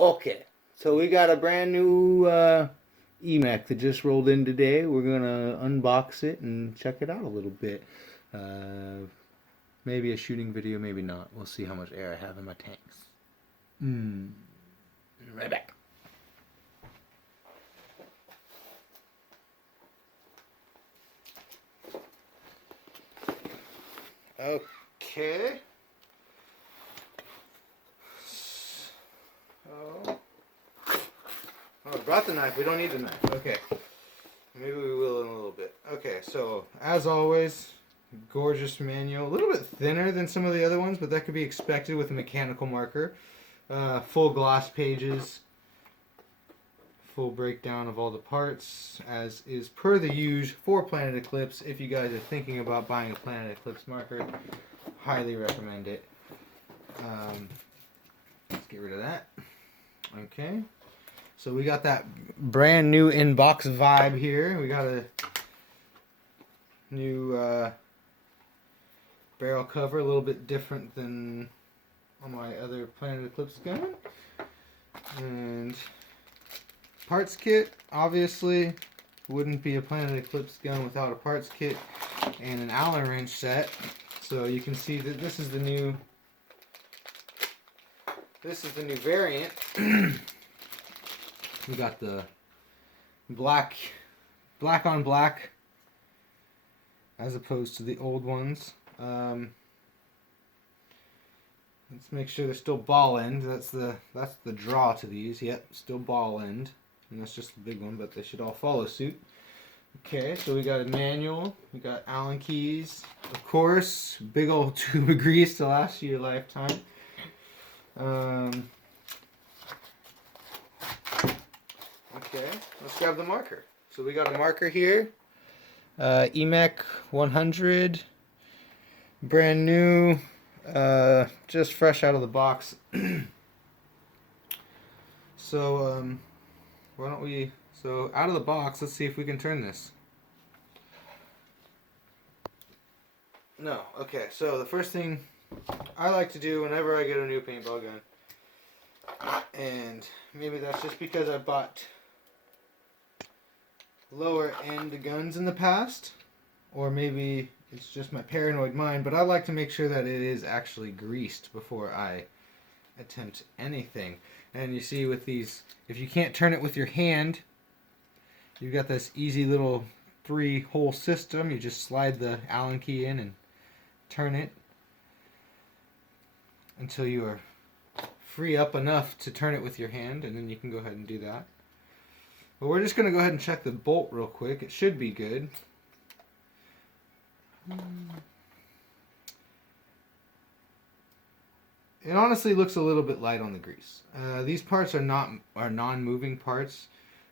Okay, so we got a brand new Emek that just rolled in today. We're gonna unbox it and check it out a little bit. Uh, Maybe a shooting video, maybe not. We'll see how much air I have in my tanks. Right back. Okay. So, I brought the knife. We don't need the knife. Okay. Maybe we will in a little bit. Okay, so as always, gorgeous manual. A little bit thinner than some of the other ones, but that could be expected with a mechanical marker. Full gloss pages. Full breakdown of all the parts, as is per the usual for Planet Eclipse. If you guys are thinking about buying a Planet Eclipse marker, highly recommend it. Let's get rid of that. Okay. So we got that brand new inbox vibe here. We got a new barrel cover, a little bit different than on my other Planet Eclipse gun. And parts kit, obviously, wouldn't be a Planet Eclipse gun without a parts kit and an Allen wrench set. So you can see that this is the new variant. We got the black on black as opposed to the old ones. Let's make sure they're still ball end. That's the draw to these. Yep, still ball end. And that's just the big one, but they should all follow suit. Okay, so we got a manual. We got Allen keys. Of course, big old tube of grease to last you a lifetime. Okay, let's grab the marker. So we got a marker here. Emek 100. Brand new. Just fresh out of the box. So, why don't we... So, out of the box, let's see if we can turn this. No. Okay, so the first thing I like to do whenever I get a new paintball gun, and maybe that's just because I bought lower end guns in the past, or maybe it's just my paranoid mind, but I like to make sure that it is actually greased before I attempt anything. And you see with these, if you can't turn it with your hand, you've got this easy little 3-hole system. You just slide the Allen key in and turn it until you are free up enough to turn it with your hand, and then you can go ahead and do that. But we're just going to go ahead and check the bolt real quick. It should be good. It honestly looks a little bit light on the grease. These parts are non-moving parts,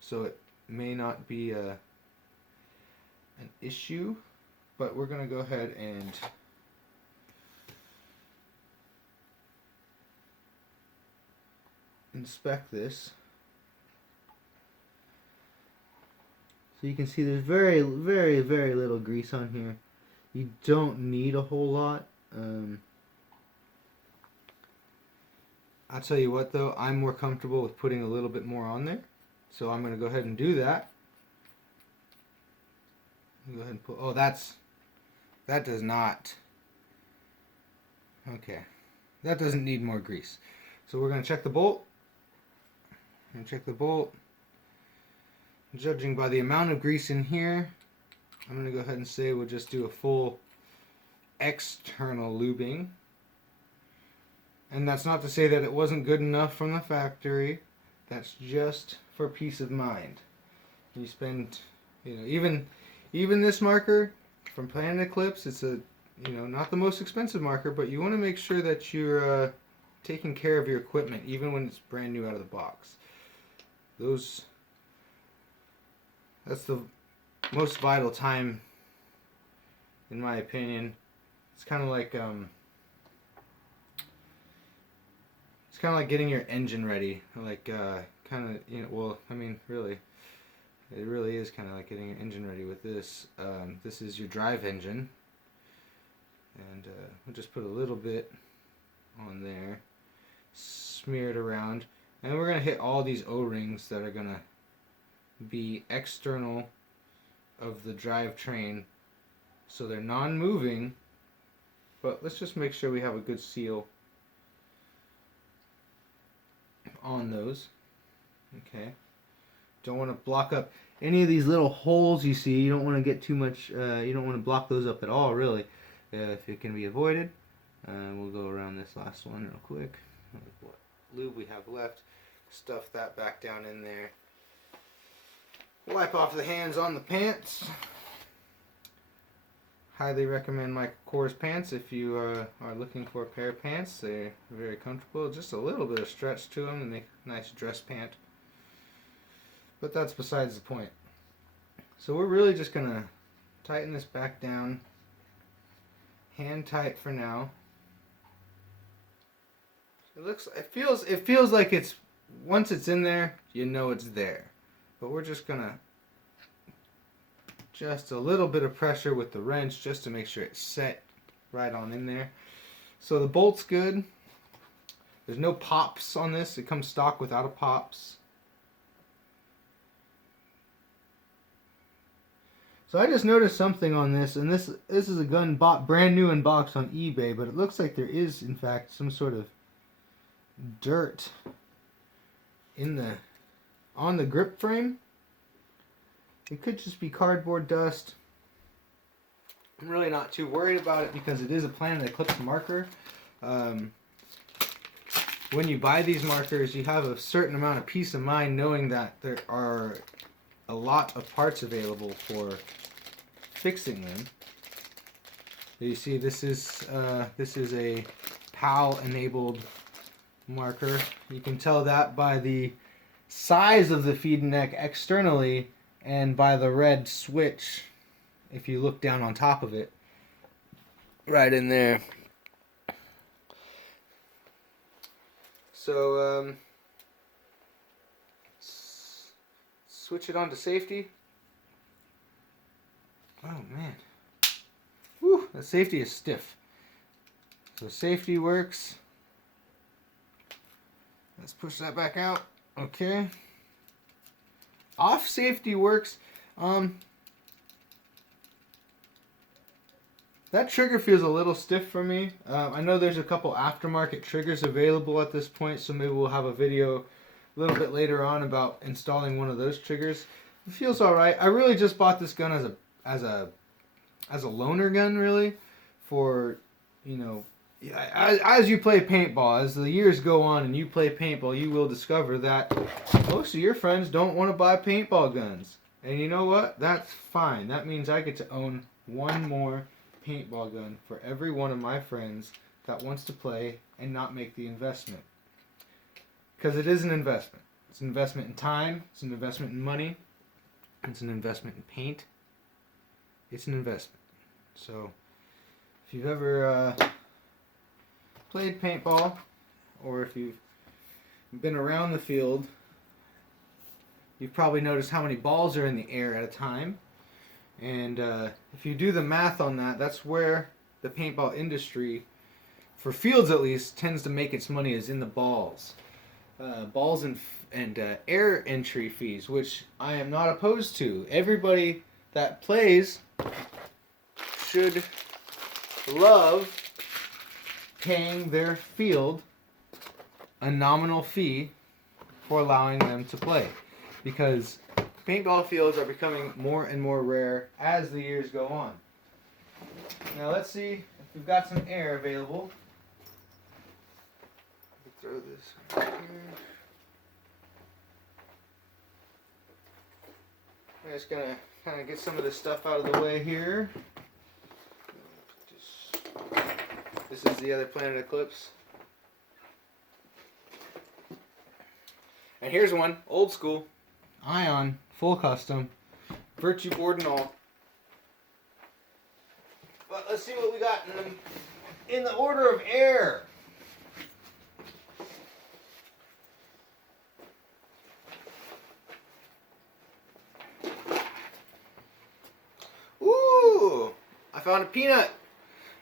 so it may not be an issue. But we're going to go ahead and inspect this. So you can see there's very, very, very little grease on here. You don't need a whole lot. I'll tell you what though, I'm more comfortable with putting a little bit more on there. So I'm going to go ahead and do that. Go ahead and put, oh, that does not. Okay. That doesn't need more grease. So we're going to check the bolt. Judging by the amount of grease in here, I'm going to go ahead and say we'll just do a full external lubing. And that's not to say that it wasn't good enough from the factory. That's just for peace of mind. You spend, even this marker from Planet Eclipse, it's a, not the most expensive marker, but you want to make sure that you're taking care of your equipment, even when it's brand new out of the box. That's the most vital time, in my opinion. It's kind of like getting your engine ready. Like well, I mean, really, it really is kind of like getting your engine ready with this. This is your drive engine, and we'll just put a little bit on there, smear it around. And we're going to hit all these O-rings that are going to be external of the drivetrain. So they're non-moving, but let's just make sure we have a good seal on those. Okay. Don't want to block up any of these little holes you see. You don't want to get too much, you don't want to block those up at all, really, if it can be avoided. We'll go around this last one real quick. What lube we have left. Stuff that back down in there. Wipe off the hands on the pants. Highly recommend Michael Kors pants if you are looking for a pair of pants. They're very comfortable. Just a little bit of stretch to them and make a nice dress pant. But that's besides the point. So we're really just going to tighten this back down. Hand tight for now. It feels like it's, once it's in there, you know it's there. But we're just going to just a little bit of pressure with the wrench just to make sure it's set right on in there. So the bolt's good. There's no pops on this. It comes stock without a pops. So I just noticed something on this, and this is a gun bought brand new in box on eBay, but it looks like there is in fact some sort of dirt on the grip frame. It could just be cardboard dust. I'm really not too worried about it because it is a Planet Eclipse marker. When you buy these markers, you have a certain amount of peace of mind knowing that there are a lot of parts available for fixing them. You see, this is a PAL enabled marker. You can tell that by the size of the feed neck externally and by the red switch if you look down on top of it right in there. So switch it on to safety. Oh man, whew, the safety is stiff. So safety works. Let's push that back out. Okay. Off safety works. That trigger feels a little stiff for me. I know there's a couple aftermarket triggers available at this point, so maybe we'll have a video a little bit later on about installing one of those triggers. It feels all right. I really just bought this gun as a loaner gun, really, for, you know, as you play paintball, as the years go on and you play paintball, you will discover that most of your friends don't want to buy paintball guns. And you know what? That's fine. That means I get to own one more paintball gun for every one of my friends that wants to play and not make the investment. Because it is an investment. It's an investment in time. It's an investment in money. It's an investment in paint. It's an investment. So, if you've ever played paintball, or if you've been around the field, you've probably noticed how many balls are in the air at a time. And if you do the math on that, that's where the paintball industry, for fields at least, tends to make its money, is in the balls. Balls and air entry fees, which I am not opposed to. Everybody that plays should love paying their field a nominal fee for allowing them to play, because paintball fields are becoming more and more rare as the years go on. Now let's see if we've got some air available. Throw this right here. I'm just gonna kind of get some of this stuff out of the way here. This is the other Planet Eclipse. And here's one, old school, Ion, full custom, Virtue board and all. But let's see what we got in the order of air. Ooh, I found a peanut.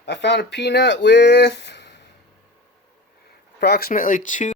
I found a peanut with approximately 2